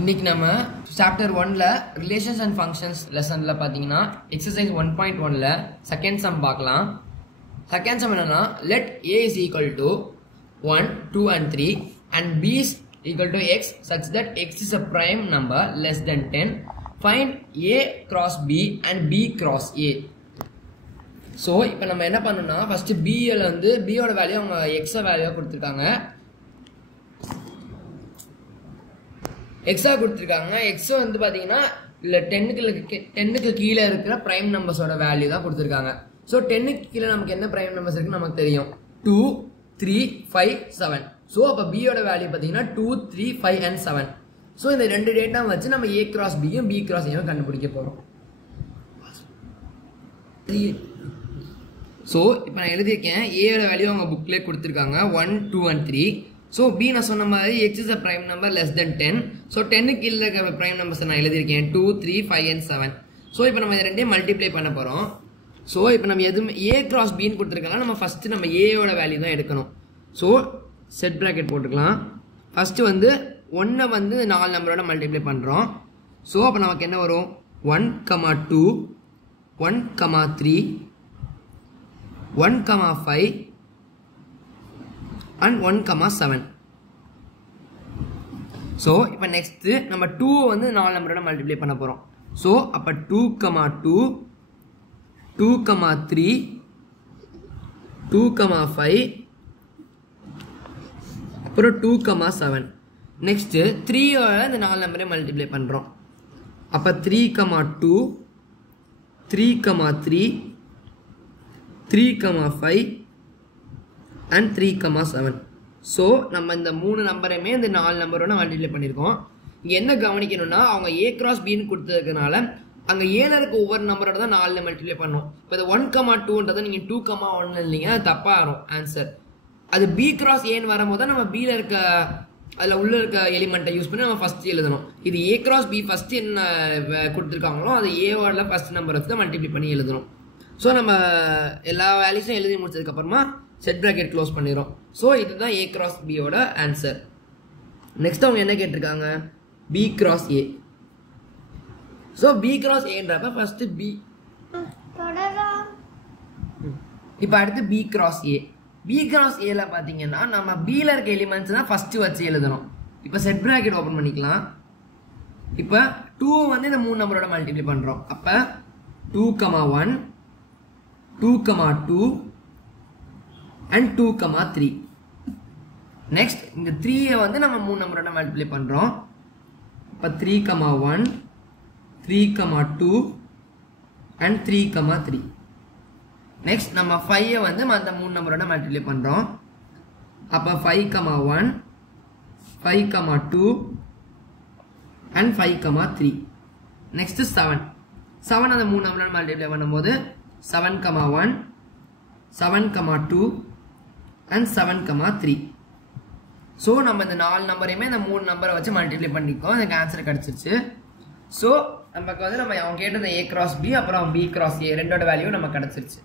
இன்னைக்கு நம்ம chapter 1ல relations and functions லெசன்ல பாத்தீங்கன்னா எக்ஸசைஸ் 1.1ல செகண்ட் சம் பார்க்கலாம். செகண்ட் சம் என்னன்னா let a is equal to 1, 2 and 3 and b is equal to x such that x is a prime number less than 10. Find a cross b and b cross a. So இப்போ நம்ம என்ன பண்ணனும்னா first b ல வந்து b ஓட value அவங்க x வேல்யூவா கொடுத்திருக்காங்க. x கொடுத்திருக்காங்க. x வந்து பாத்தீங்கன்னா இல்ல 10 க்கு கீழ இருக்கிற பிரைம் நம்பர்ஸோட வேல்யூ தான் கொடுத்திருக்காங்க. சோ 10 க்கு கீழ நமக்கு என்ன பிரைம் நம்பர்ஸ் இருக்கு நமக்கு தெரியும். 2, 3, 5, 7. சோ அப்ப b ஓட வேல்யூ பாத்தீங்கன்னா 2, 3, 5 and 7. சோ இந்த ரெண்டு டேட்டா வச்சு நம்ம a cross b யும் b cross a யும் கண்டுபிடிக்க போறோம். சோ இப்போ நான் எழுதிருக்கேன் a ஓட வேல்யூ அவங்க புக்லயே கொடுத்திருக்காங்க 1, 2 and 3. So b நான் சொன்ன மாதிரி x is a prime number less than 10. So 10 க்கு கீழ இருக்க prime numbers நான் எழுதிருக்கேன் 2, 3, 5 and 7. So இப்போ நம்ம இத ரெண்டையும் மல்டிப்ளை பண்ண போறோம். So இப்போ நம்ம எதுமே a cross b ன்னு கொடுத்திருக்காங்க. நம்ம ஃபர்ஸ்ட் நம்ம a ஓட வேல்யூ தான் எடுக்கணும். So செட் பிராக்கெட் போட்டுக்கலாம். ஃபர்ஸ்ட் வந்து 1 வந்து 4 நம்பரோட மல்டிப்ளை பண்றோம். So அப்ப நமக்கு என்ன வரும் 1, 2, 1, 3, 1, 5 and 1, 7. So இப்போ next நம்ம 2 வந்து 4 நம்பரோட மல்டிப்ளை பண்ண போறோம். So அப்ப 2, 2, 2, 3, 2, 5 அப்புறம் 2, 7. next 3 ஓட இந்த 4 நம்பரை மல்டிப்ளை பண்றோம். அப்ப 3, 2, 3, 3, 3, 5 and 3, 7. So நம்ம இந்த மூணு நம்பரையுமே இந்த 4 நம்பரோட மல்டிப்ளை பண்ணிருக்கோம். இங்க என்ன கவனிக்கணும்னா அவங்க a cross b ன்னு கொடுத்ததுனால அங்க a ல இருக்க ஒவ்வொரு நம்பரோட தான் 4 மல்டிப்ளை பண்ணோம். இப்போ இந்த 1, 2ன்றத நீங்க 2, 1 இல்லீங்க அது தப்பா வரும் ஆன்சர். அது b cross a ன்னு வரும்போது நம்ம b ல இருக்க அதுல உள்ள இருக்க எலிமெண்ட்டை யூஸ் பண்ணி நம்ம ஃபர்ஸ்ட் எழுதணும். இது a cross b ஃபர்ஸ்ட் என்ன கொடுத்திருக்காங்களோ அது a ஓட ஃபர்ஸ்ட் நம்பர் வச்சு தான் மல்டிப்ளை பண்ணி எழுதணும். சோ நம்ம எல்லா வேல்யூஸும் எழுதி முடிச்சதுக்கு அப்புறமா செட் பிராக்கெட் க்ளோஸ் பண்ணிரோம். சோ இதுதான் a cross b ஓட ஆன்சர். நெக்ஸ்ட் அவங்க என்ன கேட்டிருக்காங்க b cross a. So b cross a ன்றப்ப ஃபர்ஸ்ட் b இப்போ அடுத்து b cross a. b cross a ல பாத்தீங்கன்னா நம்ம b ல இருக்க எலிமெண்ட்ஸ் தான் ஃபர்ஸ்ட் வச்சு எழுதணும். இப்போ செட் பிராக்கெட் ஓபன் பண்ணிக்கலாம். இப்போ 2 வந்து இந்த மூணு நம்பரோட மல்டிப்ளை பண்றோம். அப்ப 2, 1, 2, 2 and 2, 3. next இந்த 3 வந்து நம்ம மூணு நம்பரோட மல்டிப்ளை பண்றோம். அப்ப 3, 1, 3, 2 and 3, 3. next நம்ம 5 வந்து அந்த மூணு நம்பரோட மல்டிப்ளை பண்றோம். அப்ப 5, 1, 5, 2 and 5, 3. next 7 அந்த மூணு நம்பரோட மல்டிப்ளை பண்ணும்போது 7, 1, 7, 2 and 7, 3. சோ நம்ம இந்த 4 நம்பரையுமே இந்த மூணு நம்பரை வச்சு மல்டிப்ளை பண்ணிக்கோம். எனக்கு ஆன்சர் கிடைச்சிருச்சு. சோ நமக்கு வந்து நம்ம அவங்க கேட்டது a cross b அப்புறம் b cross a ரெண்டோட வேல்யூ நமக்கு கிடைச்சிருச்சு.